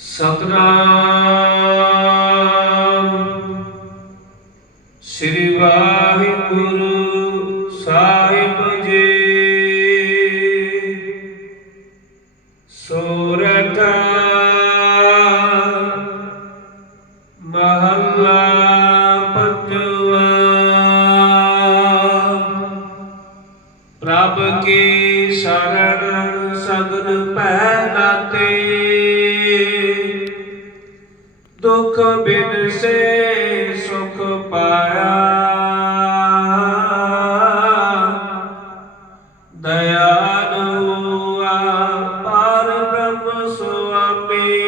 ਸਤਨਾਮ। ਸ੍ਰੀ ਵਾਹਿਗੁਰੂ ਸਾਹਿਬ ਜੀ। ਸੋਰਠ ਮਹੱਲਾ ਪੰਜਵਾ। ਪ੍ਰਭ ਕੀ ਸ਼ਰਨ ਸਗਨ ਪੈ ਲਾਤੇ ਦੁਖ ਬਿਨ ਸੇ ਸੁਖ ਪਾਇਆ। ਦਇਆਲੁ ਪਾਰ ਬ੍ਰਹਮ ਸੁਆਮੀ।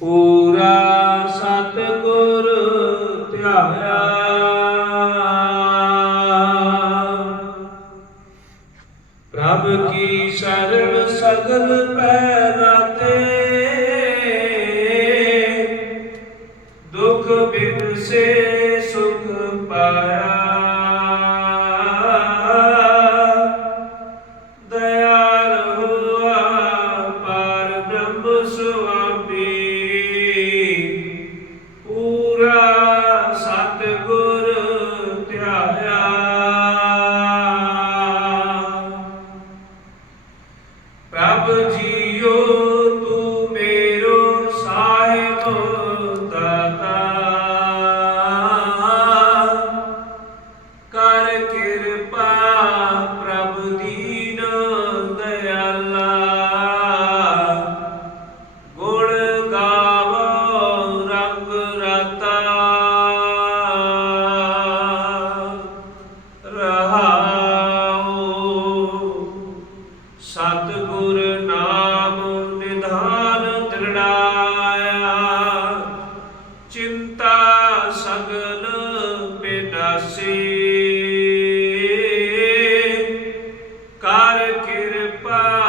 ਪੂਰਾ ਸਤਿਗੁਰ ਧਿਆਇਆ। ਪ੍ਰਭ ਕੀ ਸ਼ਰਨ ਸਗਲ ਪੈ ਪ੍ਰਭ ਜੀਓ ਚਿੰਤਾ ਸਗਲ ਬਿਨਾਸੀ ਕਰ ਕਿਰਪਾ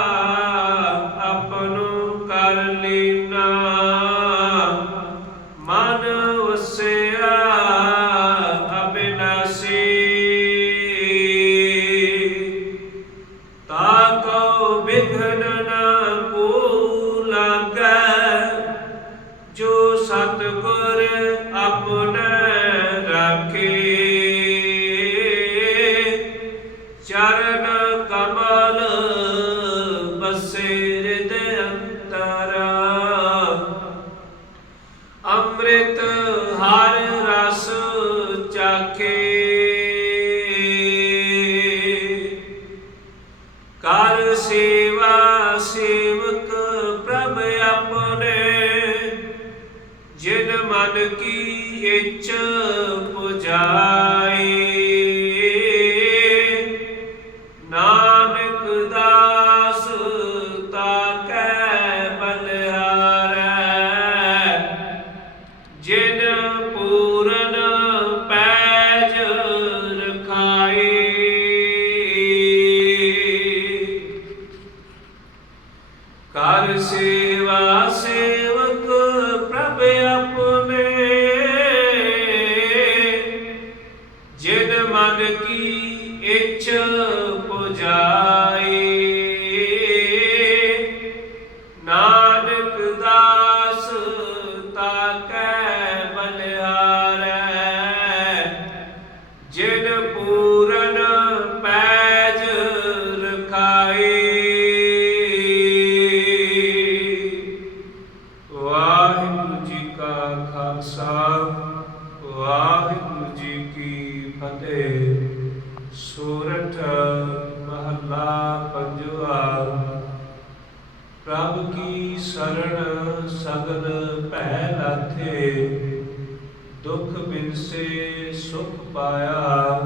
ਚਰਨ ਕਮਲ ਬਸੇ ਹਿਰਦੈ ਅੰਤਰ। ਅੰਮ੍ਰਿਤ ਹਰ ਰਸ ਚਾਖੇ। ਕਰ ਸੇਵਾ ਸੇਵਕ ਪ੍ਰਭ ਆਪਣੇ। ਜਿਨ ਮਨ ਕੀ ਇੱਛ ਪੁਜਾਈ ਸਗਲ ਭੈ ਲਾਥੇ ਦੁਖ ਬਿਨਸੇ ਸੁਖ ਪਾਇਆ,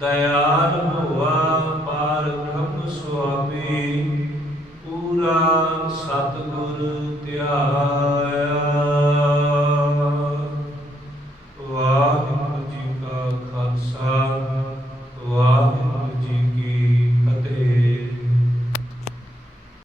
ਦਇਆਲ ਹੋਆ ਪਾਰ ਬ੍ਰਹਮ ਸੁਆਮੀ, ਪੂਰਾ ਸਤਿਗੁਰ ਧਿਆਇਆ